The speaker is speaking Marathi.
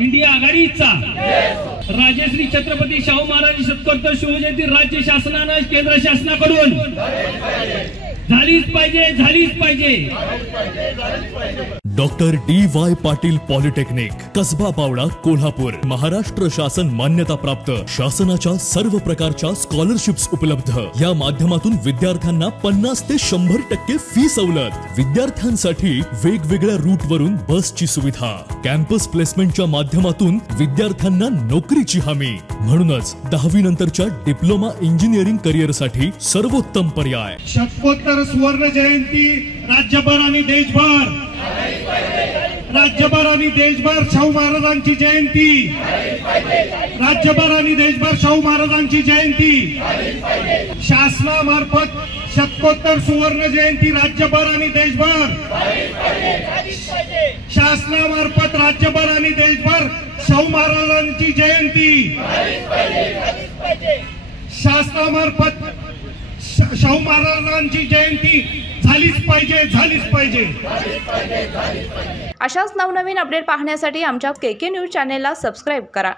इंडिया आघाडीचा राजश्री छत्रपती शाहू महाराज शतकोत्तर शिवजयंती राज्य शासनाने केंद्र शासनाकडून झालीच पाहिजे। Doctor DY Patil polytechnic, Kasaba Bawada, Kolhapur. Maharashtra शासन मान्यता प्राप्त, शासनाच्या सर्व प्रकारच्या स्कॉलरशिप्स उपलब्ध। या माध्यमातून विद्यार्थ्यांना 50 ते 100% फी सवलत। विद्यार्थ्यांसाठी वेगवेगळ्या रूट वरून बसची सुविधा। कॅम्पस प्लेसमेंटच्या माध्यमातून विद्यार्थ्यांना नोकरीची हमी। म्हणूनच 10वी नंतरच्या डिप्लोमा इंजिनिअरिंग करिअर साठी सर्वोत्तम पर्याय। शतकोत्तर सुवर्ण जयंती राज्यभर आणि देशभर शाहू महाराजांची जयंती, राज्यभर आणि देशभर शाहू महाराजांची जयंती। शासनामार्फत शतकोत्तर सुवर्ण जयंती राज्यभर आणि देशभर, शासनामार्फत राज्यभर आणि देशभर शाहू महाराजांची जयंती, शासनामार्फत शाहू महाराजांची जयंती झालीच पाहिजे। अशाच नवनवीन अपडेट पाहण्यासाठी आमच्या KK न्यूज चॅनेलला सबस्क्राइब करा।